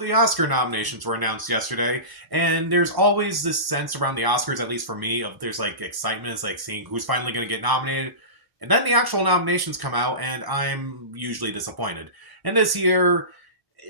the Oscar nominations were announced yesterday, and there's always this sense around the Oscars, at least for me, of there's like excitement, it's like seeing who's finally going to get nominated. And then the actual nominations come out, and I'm usually disappointed. And this year,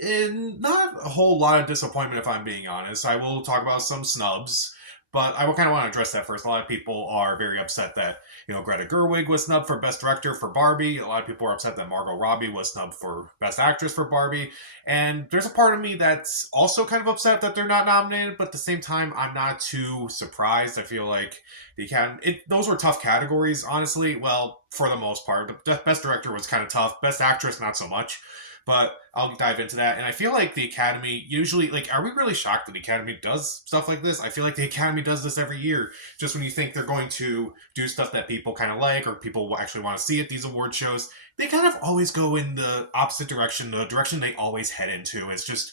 not a whole lot of disappointment, if I'm being honest. I will talk about some snubs, but I will kind of want to address that first. A lot of people are very upset that Greta Gerwig was snubbed for Best Director for Barbie. A lot of people are upset that Margot Robbie was snubbed for Best Actress for Barbie. And there's a part of me that's also kind of upset that they're not nominated, but at the same time, I'm not too surprised. I feel like the Academy, those were tough categories, honestly. Well, for the most part, the Best Director was kind of tough. Best Actress, not so much. But I'll dive into that. And I feel like the Academy usually, like, are we really shocked that the Academy does stuff like this? I feel like the Academy does this every year. Just when you think they're going to do stuff that people kind of like or people actually want to see at these award shows, they kind of always go in the opposite direction, the direction they always head into. It's just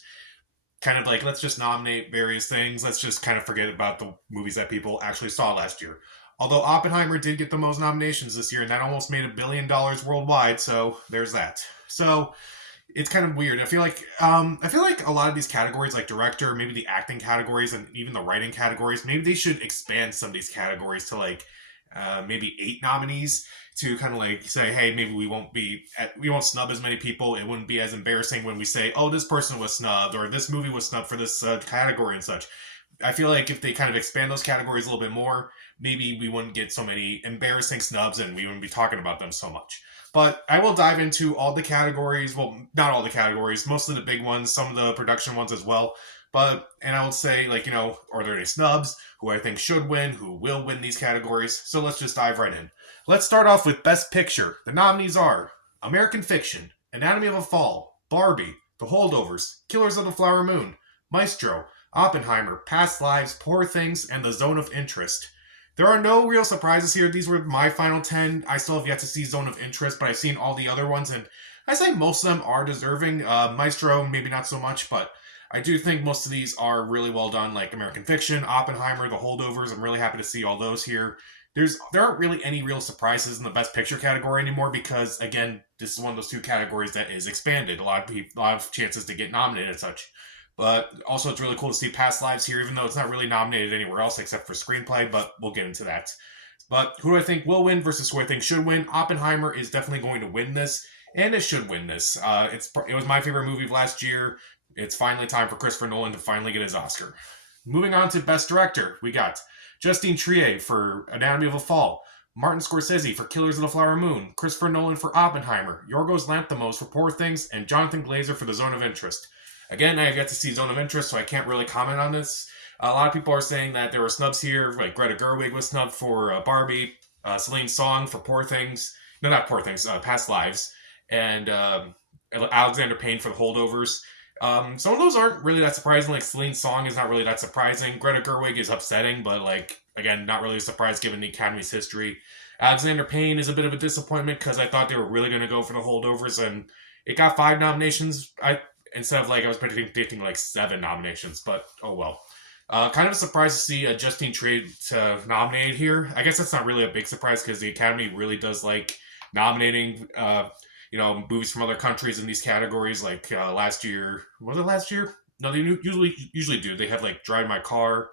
kind of like, let's just nominate various things. Let's just kind of forget about the movies that people actually saw last year. Although Oppenheimer did get the most nominations this year, and that almost made $1 billion worldwide, so there's that. So it's kind of weird. I feel like a lot of these categories, like director, maybe the acting categories, and even the writing categories, maybe they should expand some of these categories to like maybe 8 nominees to kind of like say, hey, maybe we won't snub as many people. It wouldn't be as embarrassing when we say, oh, this person was snubbed or this movie was snubbed for this category and such. I feel like if they kind of expand those categories a little bit more, maybe we wouldn't get so many embarrassing snubs and we wouldn't be talking about them so much. But I will dive into all the categories. Well, not all the categories, most of the big ones, some of the production ones as well. And I will say, like, are there any snubs? Who I think should win? Who will win these categories? So let's just dive right in. Let's start off with Best Picture. The nominees are American Fiction, Anatomy of a Fall, Barbie, The Holdovers, Killers of the Flower Moon, Maestro, Oppenheimer, Past Lives, Poor Things, and The Zone of Interest. There are no real surprises here. These were my final 10. I still have yet to see Zone of Interest, but I've seen all the other ones, and I say most of them are deserving. Maestro, maybe not so much, but I do think most of these are really well done, like American Fiction, Oppenheimer, The Holdovers. I'm really happy to see all those here. There aren't really any real surprises in the Best Picture category anymore because, again, this is one of those 2 categories that is expanded. A lot of chances to get nominated and such. But also, it's really cool to see Past Lives here, even though it's not really nominated anywhere else except for screenplay, but we'll get into that. But who do I think will win versus who I think should win? Oppenheimer is definitely going to win this, and it should win this. It was my favorite movie of last year. It's finally time for Christopher Nolan to finally get his Oscar. Moving on to Best Director, we got Justine Triet for Anatomy of a Fall, Martin Scorsese for Killers of the Flower Moon, Christopher Nolan for Oppenheimer, Yorgos Lanthimos for Poor Things, and Jonathan Glazer for The Zone of Interest. Again, I get to see Zone of Interest, so I can't really comment on this. A lot of people are saying that there were snubs here, like Greta Gerwig was snubbed for Barbie, Celine Song for Poor Things, no, not Poor Things, Past Lives, and Alexander Payne for The Holdovers. Some of those aren't really that surprising, like Celine Song is not really that surprising. Greta Gerwig is upsetting, but like, again, not really a surprise given the Academy's history. Alexander Payne is a bit of a disappointment because I thought they were really going to go for The Holdovers, and it got 5 nominations. Instead of, like, I was predicting like 7 nominations, but oh well. Kind of surprised to see Justine Triet nominated here. I guess that's not really a big surprise because the Academy really does like nominating, movies from other countries in these categories. Like last year, was it last year? No, they usually do. They have like Drive My Car,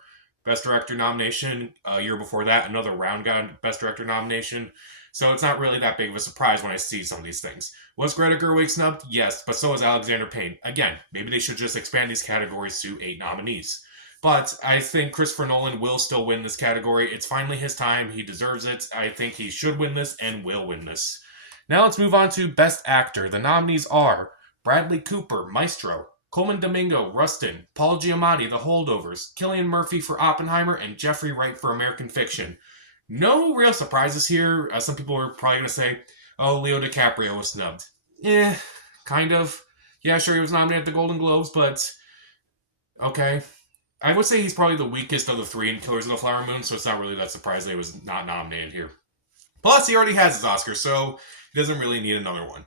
Best Director nomination. A year before that, another round got Best Director nomination. So it's not really that big of a surprise when I see some of these things. Was Greta Gerwig snubbed? Yes, but so was Alexander Payne. Again, maybe they should just expand these categories to 8 nominees. But I think Christopher Nolan will still win this category. It's finally his time. He deserves it. I think he should win this and will win this. Now let's move on to Best Actor. The nominees are Bradley Cooper, Maestro, Colman Domingo, Rustin, Paul Giamatti, The Holdovers, Cillian Murphy for Oppenheimer, and Jeffrey Wright for American Fiction. No real surprises here. Some people are probably going to say, oh, Leo DiCaprio was snubbed. Kind of. Yeah, sure, he was nominated at the Golden Globes, but okay. I would say he's probably the weakest of the 3 in Killers of the Flower Moon, so it's not really that surprising he was not nominated here. Plus, he already has his Oscar, so he doesn't really need another one.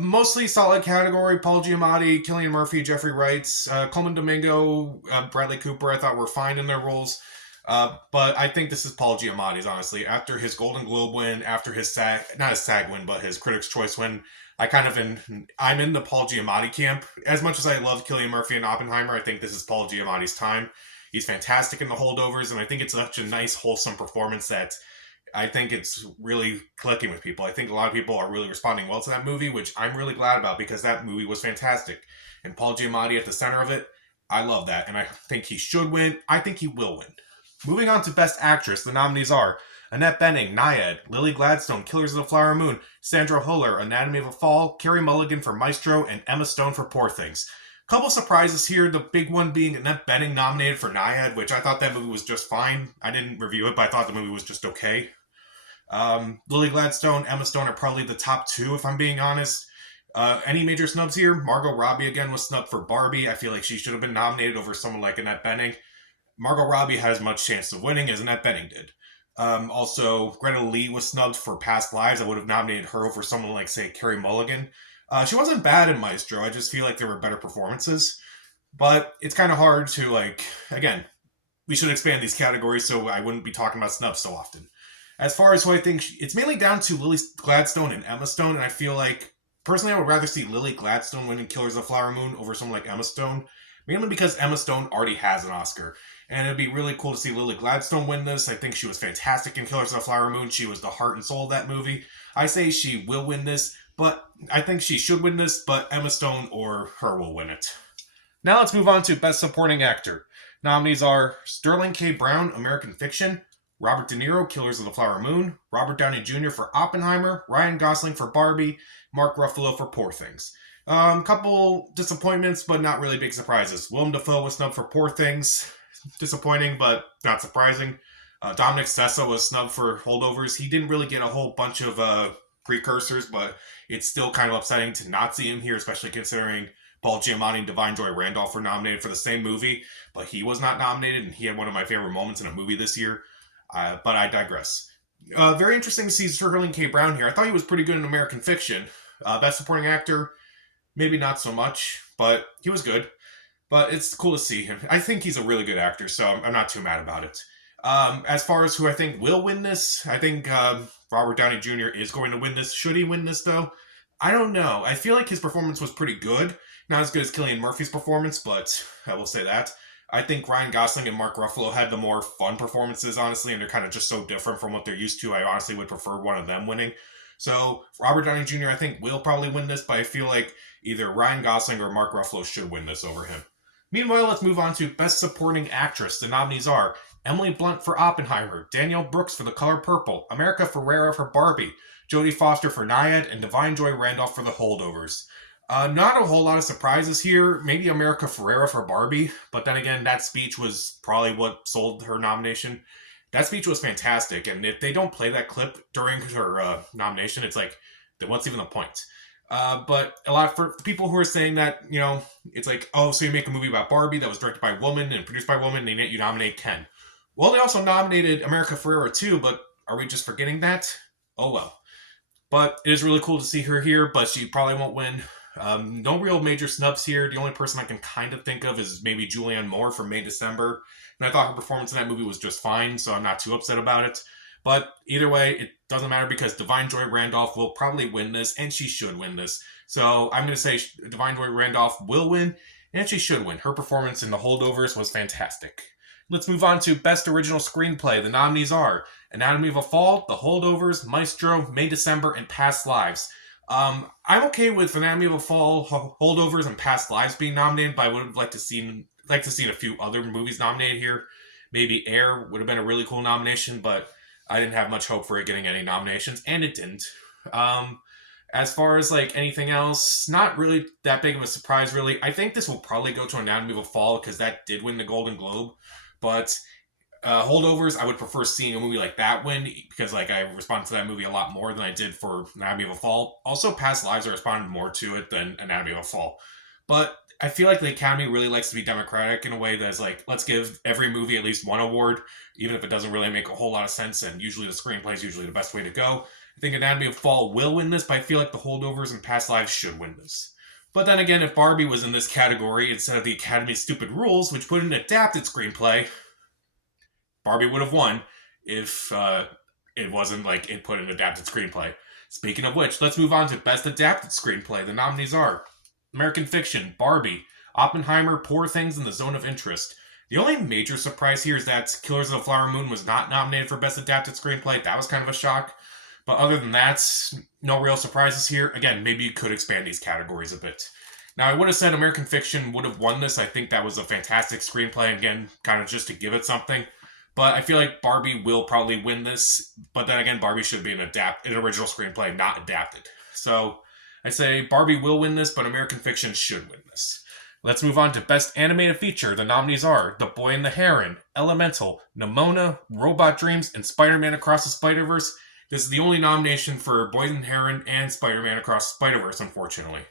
Mostly solid category. Paul Giamatti, Cillian Murphy, Jeffrey Wright, Colman Domingo, Bradley Cooper, I thought were fine in their roles. But I think this is Paul Giamatti's, honestly. After his Golden Globe win, after his not his SAG win, but his Critics' Choice win, I'm in the Paul Giamatti camp. As much as I love Cillian Murphy and Oppenheimer, I think this is Paul Giamatti's time. He's fantastic in the holdovers, and I think it's such a nice, wholesome performance that I think it's really clicking with people. I think a lot of people are really responding well to that movie, which I'm really glad about because that movie was fantastic. And Paul Giamatti at the center of it, I love that. And I think he should win. I think he will win. Moving on to Best Actress, the nominees are Annette Bening, Nyad, Lily Gladstone, Killers of the Flower Moon, Sandra Huller, Anatomy of a Fall, Carey Mulligan for Maestro, and Emma Stone for Poor Things. Couple surprises here, the big one being Annette Bening nominated for Nyad, which I thought that movie was just fine. I didn't review it, but I thought the movie was just okay. Lily Gladstone, Emma Stone are probably the top two, if I'm being honest. Any major snubs here? Margot Robbie again was snubbed for Barbie. I feel like she should have been nominated over someone like Annette Bening. Margot Robbie had as much chance of winning as Annette Bening did. Also, Greta Lee was snubbed for Past Lives. I would have nominated her over someone like, say, Carey Mulligan. She wasn't bad in Maestro. I just feel like there were better performances. But it's kind of hard to, again, we should expand these categories so I wouldn't be talking about snubs so often. As far as who I think, it's mainly down to Lily Gladstone and Emma Stone, and I feel like, personally, I would rather see Lily Gladstone winning Killers of the Flower Moon over someone like Emma Stone, mainly because Emma Stone already has an Oscar. And it'd be really cool to see Lily Gladstone win this. I think she was fantastic in Killers of the Flower Moon. She was the heart and soul of that movie. I say she will win this, but I think she should win this, but Emma Stone or her will win it. Now let's move on to Best Supporting Actor. Nominees are Sterling K. Brown, American Fiction, Robert De Niro, Killers of the Flower Moon, Robert Downey Jr. for Oppenheimer, Ryan Gosling for Barbie, Mark Ruffalo for Poor Things. Couple disappointments, but not really big surprises. Willem Dafoe was snubbed for Poor Things. Disappointing, but not surprising. Dominic Sessa was snubbed for Holdovers. He didn't really get a whole bunch of precursors, but it's still kind of upsetting to not see him here, especially considering Paul Giamatti and Divine Joy Randolph were nominated for the same movie, but he was not nominated, and he had one of my favorite moments in a movie this year. But I digress. Very interesting to see Sterling K. Brown here. I thought he was pretty good in American Fiction. Best Supporting Actor, maybe not so much, but he was good. But it's cool to see him. I think he's a really good actor, so I'm not too mad about it. As far as who I think will win this, I think Robert Downey Jr. is going to win this. Should he win this, though? I don't know. I feel like his performance was pretty good. Not as good as Cillian Murphy's performance, but I will say that. I think Ryan Gosling and Mark Ruffalo had the more fun performances, honestly, and they're kind of just so different from what they're used to. I honestly would prefer one of them winning. So Robert Downey Jr. I think will probably win this, but I feel like either Ryan Gosling or Mark Ruffalo should win this over him. Meanwhile, let's move on to Best Supporting Actress. The nominees are Emily Blunt for Oppenheimer, Danielle Brooks for The Color Purple, America Ferrera for Barbie, Jodie Foster for Nyad, and Divine Joy Randolph for The Holdovers. Not a whole lot of surprises here. Maybe America Ferrera for Barbie, but then again, that speech was probably what sold her nomination. That speech was fantastic, and if they don't play that clip during her nomination, it's like, then what's even the point? But a lot for people who are saying that, it's like, oh, so you make a movie about Barbie that was directed by a woman and produced by a woman, and you nominate Ken. Well, they also nominated America Ferrera too, but are we just forgetting that? Oh well. But it is really cool to see her here, but she probably won't win. No real major snubs here. The only person I can kind of think of is maybe Julianne Moore from May December. And I thought her performance in that movie was just fine, so I'm not too upset about it. But either way, it doesn't matter because Divine Joy Randolph will probably win this, and she should win this. So I'm going to say Divine Joy Randolph will win, and she should win. Her performance in The Holdovers was fantastic. Let's move on to Best Original Screenplay. The nominees are Anatomy of a Fall, The Holdovers, Maestro, May December, and Past Lives. I'm okay with Anatomy of a Fall, Holdovers, and Past Lives being nominated, but I would like to see a few other movies nominated here. Maybe Air would have been a really cool nomination, but I didn't have much hope for it getting any nominations, and it didn't. As far as anything else, not really that big of a surprise, really. I think this will probably go to Anatomy of a Fall because that did win the Golden Globe, but Holdovers, I would prefer seeing a movie like that win because I responded to that movie a lot more than I did for Anatomy of a Fall. Also, Past Lives, I responded more to it than Anatomy of a Fall. But I feel like the Academy really likes to be democratic in a way that's let's give every movie at least one award, even if it doesn't really make a whole lot of sense, and usually the screenplay is usually the best way to go. I think Anatomy of a Fall will win this, but I feel like The Holdovers and Past Lives should win this. But then again, if Barbie was in this category instead of the Academy's stupid rules, which put in an adapted screenplay, Barbie would have won if it wasn't like input and adapted screenplay. Speaking of which, let's move on to Best Adapted Screenplay. The nominees are American Fiction, Barbie, Oppenheimer, Poor Things, and The Zone of Interest. The only major surprise here is that Killers of the Flower Moon was not nominated for Best Adapted Screenplay. That was kind of a shock. But other than that, no real surprises here. Again, maybe you could expand these categories a bit. Now, I would have said American Fiction would have won this. I think that was a fantastic screenplay. Again, kind of just to give it something. But I feel like Barbie will probably win this. But then again, Barbie should be an original screenplay, not adapted. So I say Barbie will win this, but American Fiction should win this. Let's move on to Best Animated Feature. The nominees are The Boy and the Heron, Elemental, Nimona, Robot Dreams, and Spider-Man Across the Spider-Verse. This is the only nomination for Boy and the Heron and Spider-Man Across the Spider-Verse, unfortunately.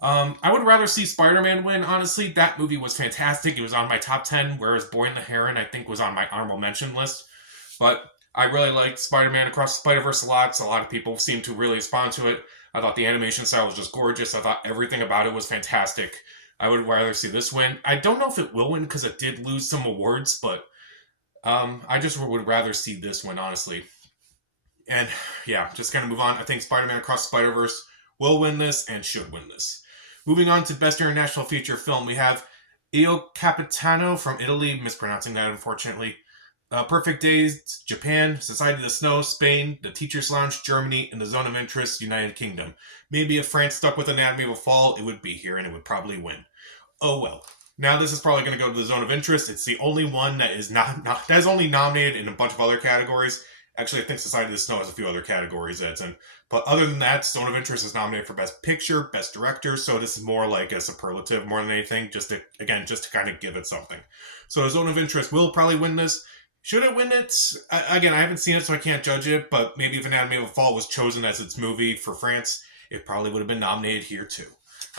I would rather see Spider-Man win, honestly. That movie was fantastic. It was on my top 10, whereas Boy and the Heron, I think, was on my honorable mention list. But I really liked Spider-Man Across the Spider-Verse a lot, so a lot of people seem to really respond to it. I thought the animation style was just gorgeous. I thought everything about it was fantastic. I would rather see this win. I don't know if it will win because it did lose some awards, but I just would rather see this win, honestly. And yeah, just kind of move on. I think Spider-Man Across the Spider-Verse will win this and should win this. Moving on to Best International Feature Film, we have Il Capitano from Italy, mispronouncing that unfortunately. Perfect Days, Japan, Society of the Snow, Spain, The Teacher's Lounge, Germany, and The Zone of Interest, United Kingdom. Maybe if France stuck with Anatomy of a Fall, it would be here and it would probably win. Oh well. Now this is probably going to go to The Zone of Interest. It's the only one that is that is only nominated in a bunch of other categories. Actually, I think Society of the Snow has a few other categories that it's in. But other than that, Zone of Interest is nominated for Best Picture, Best Director, so this is more like a superlative more than anything, just to kind of give it something. So Zone of Interest will probably win this. Should it win it? Again, I haven't seen it, so I can't judge it, but maybe if Anatomy of a Fall was chosen as its movie for France, it probably would have been nominated here too.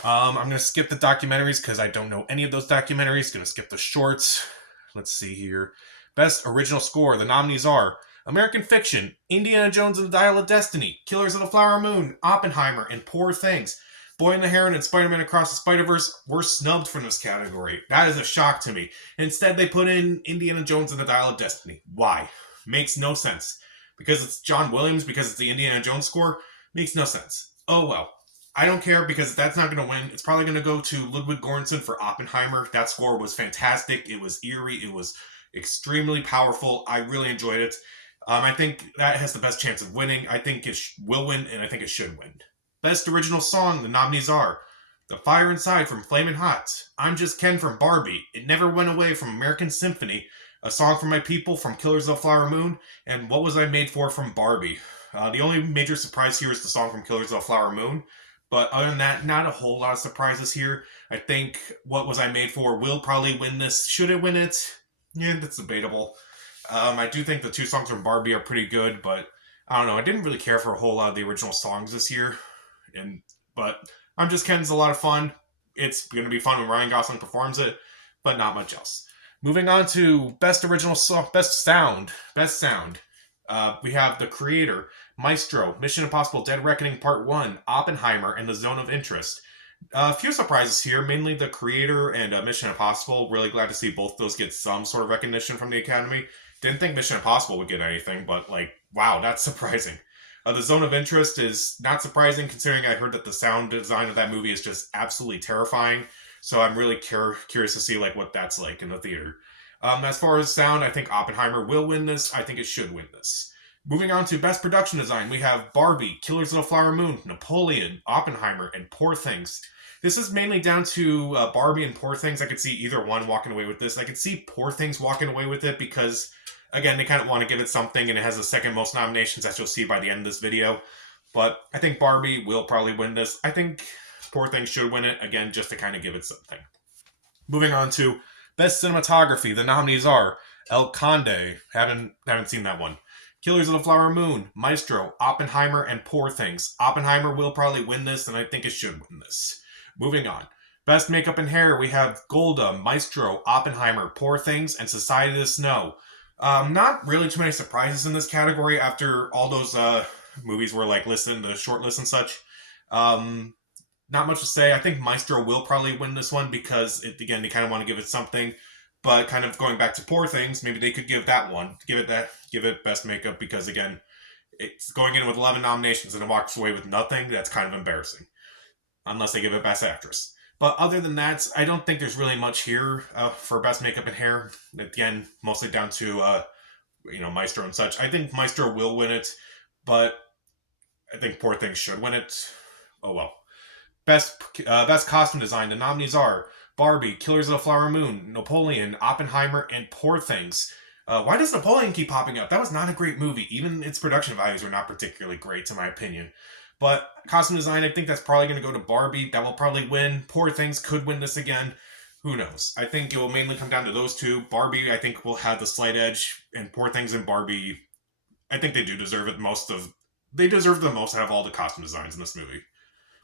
I'm going to skip the documentaries because I don't know any of those documentaries. Going to skip the shorts. Let's see here. Best Original Score. The nominees are American Fiction, Indiana Jones and the Dial of Destiny, Killers of the Flower Moon, Oppenheimer, and Poor Things. Boy and the Heron and Spider-Man Across the Spider-Verse were snubbed from this category. That is a shock to me. Instead, they put in Indiana Jones and the Dial of Destiny. Why? Makes no sense. Because it's John Williams, because it's the Indiana Jones score? Makes no sense. Oh well. I don't care because that's not going to win. It's probably going to go to Ludwig Göransson for Oppenheimer. That score was fantastic. It was eerie. It was extremely powerful. I really enjoyed it. I think that has the best chance of winning. I think it will win, and I think it should win. Best Original Song, the nominees are The Fire Inside from Flamin' Hot, I'm Just Ken from Barbie, It Never Went Away from American Symphony, A Song for My People from Killers of the Flower Moon, and What Was I Made For from Barbie. The only major surprise here is the song from Killers of the Flower Moon, but other than that, not a whole lot of surprises here. I think What Was I Made For will probably win this. Should it win it? Yeah, that's debatable. I do think the two songs from Barbie are pretty good, but I don't know. I didn't really care for a whole lot of the original songs this year. But I'm Just Ken's a lot of fun. It's going to be fun when Ryan Gosling performs it, but not much else. Moving on to Best Original Song, Best Sound. We have The Creator, Maestro, Mission Impossible Dead Reckoning Part 1, Oppenheimer, and The Zone of Interest. A few surprises here, mainly The Creator and Mission Impossible. Really glad to see both those get some sort of recognition from the Academy. Didn't think Mission Impossible would get anything, but wow, that's surprising. The Zone of Interest is not surprising considering I heard that the sound design of that movie is just absolutely terrifying. So I'm really curious to see what that's like in the theater. As far as sound, I think Oppenheimer will win this. I think it should win this. Moving on to Best Production Design, we have Barbie, Killers of the Flower Moon, Napoleon, Oppenheimer, and Poor Things. This is mainly down to Barbie and Poor Things. I could see either one walking away with this. I could see Poor Things walking away with it because, again, they kind of want to give it something, and it has the second most nominations, as you'll see by the end of this video. But I think Barbie will probably win this. I think Poor Things should win it, again, just to kind of give it something. Moving on to Best Cinematography. The nominees are El Conde. Haven't seen that one. Killers of the Flower Moon, Maestro, Oppenheimer, and Poor Things. Oppenheimer will probably win this, and I think it should win this. Moving on. Best Makeup and Hair, we have Golda, Maestro, Oppenheimer, Poor Things, and Society of the Snow. Not really too many surprises in this category after all those movies were listed in the short list and such. Not much to say. I think Maestro will probably win this one because, they kind of want to give it something. But kind of going back to Poor Things, maybe they could give that one, give it best makeup, because again, it's going in with 11 nominations and it walks away with nothing. That's kind of embarrassing, unless they give it best actress. But other than that, I don't think there's really much here for best makeup and hair. Again, mostly down to Maestro and such. I think Maestro will win it, but I think Poor Things should win it. Oh well. Best costume design. The nominees are Barbie, Killers of the Flower Moon, Napoleon, Oppenheimer, and Poor Things. Why does Napoleon keep popping up? That was not a great movie. Even its production values were not particularly great, in my opinion. But costume design, I think that's probably going to go to Barbie. That will probably win. Poor Things could win this again. Who knows? I think it will mainly come down to those two. Barbie, I think, will have the slight edge, and Poor Things and Barbie, I think they do deserve it They deserve the most out of all the costume designs in this movie.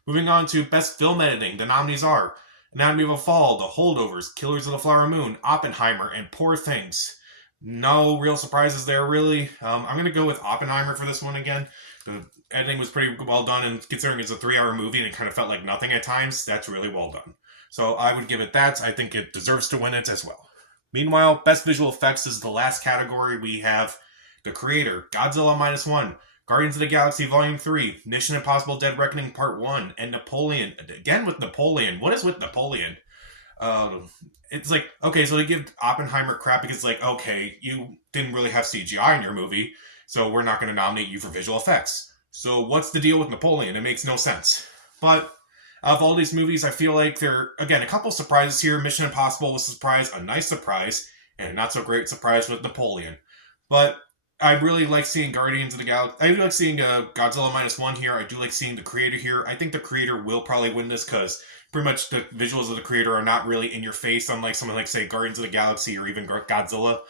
Moving on to Best Film Editing, the nominees are Anatomy of a Fall, The Holdovers, Killers of the Flower Moon, Oppenheimer, and Poor Things. No real surprises there, really. I'm going to go with Oppenheimer for this one again. The editing was pretty well done, and considering it's a 3-hour movie and it kind of felt like nothing at times, that's really well done. So I would give it that. I think it deserves to win it as well. Meanwhile, Best Visual Effects is the last category. We have The Creator, Godzilla Minus One, Guardians of the Galaxy Volume 3, Mission Impossible Dead Reckoning Part 1, and Napoleon. Again with Napoleon. What is with Napoleon? It's like, okay, so they give Oppenheimer crap because it's like, okay, you didn't really have CGI in your movie, so we're not going to nominate you for visual effects. So what's the deal with Napoleon? It makes no sense. But out of all these movies, I feel like there are, again, a couple surprises here. Mission Impossible was a surprise, a nice surprise, and a not so great surprise with Napoleon. But I really like seeing Guardians of the Galaxy. I do like seeing Godzilla Minus One here. I do like seeing The Creator here. I think The Creator will probably win this because pretty much the visuals of The Creator are not really in your face, unlike something like, say, Guardians of the Galaxy or even Godzilla.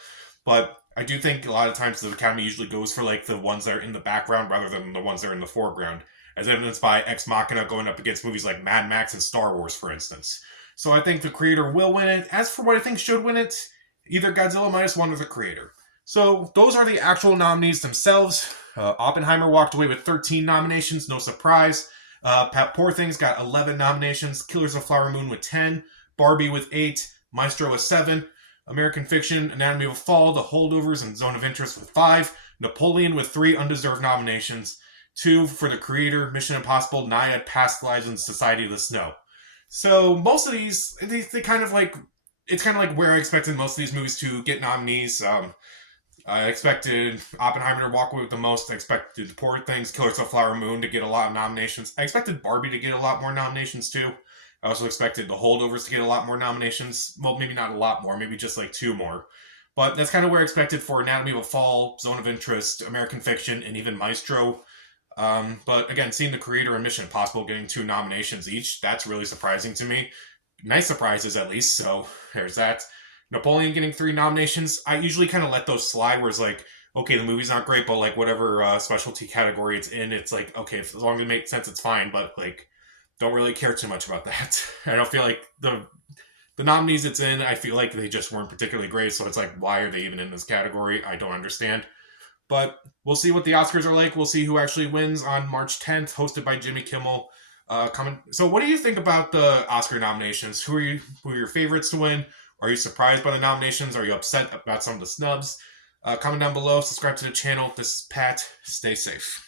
But I do think a lot of times the Academy usually goes for like the ones that are in the background rather than the ones that are in the foreground, as evidenced by Ex Machina going up against movies like Mad Max and Star Wars, for instance. So I think The Creator will win it. As for what I think should win it, either Godzilla Minus One or The Creator. So those are the actual nominees themselves. Oppenheimer walked away with 13 nominations, no surprise. Poor Things got 11 nominations. Killers of the Flower Moon with 10. Barbie with 8. Maestro with 7. American Fiction, Anatomy of a Fall, The Holdovers, and Zone of Interest with 5. Napoleon with 3 undeserved nominations. 2 for The Creator, Mission Impossible, Nyad, Past Lives, and Society of the Snow. So most of these, they kind of like, it's kind of like where I expected most of these movies to get nominees. I expected Oppenheimer to walk away with the most. I expected Poor Things, Killers of the Flower Moon to get a lot of nominations. I expected Barbie to get a lot more nominations too. I also expected The Holdovers to get a lot more nominations. Well, maybe not a lot more, maybe just like 2 more. But that's kind of where I expected for Anatomy of a Fall, Zone of Interest, American Fiction, and even Maestro. But again, seeing The Creator and Mission Impossible getting 2 nominations each, that's really surprising to me. Nice surprises at least, so there's that. Napoleon getting 3 nominations, I usually kind of let those slide where it's like, okay, the movie's not great, but like whatever specialty category it's in, it's like, okay, as long as it makes sense, it's fine, but like, don't really care too much about that. I don't feel like the nominees it's in, I feel like they just weren't particularly great, so it's like, why are they even in this category? I don't understand. But we'll see what the Oscars are like. We'll see who actually wins on March 10th, hosted by Jimmy Kimmel. So what do you think about the Oscar nominations? Who are your favorites to win? Are you surprised by the nominations? Are you upset about some of the snubs? Comment down below. Subscribe to the channel. This is Pat. Stay safe.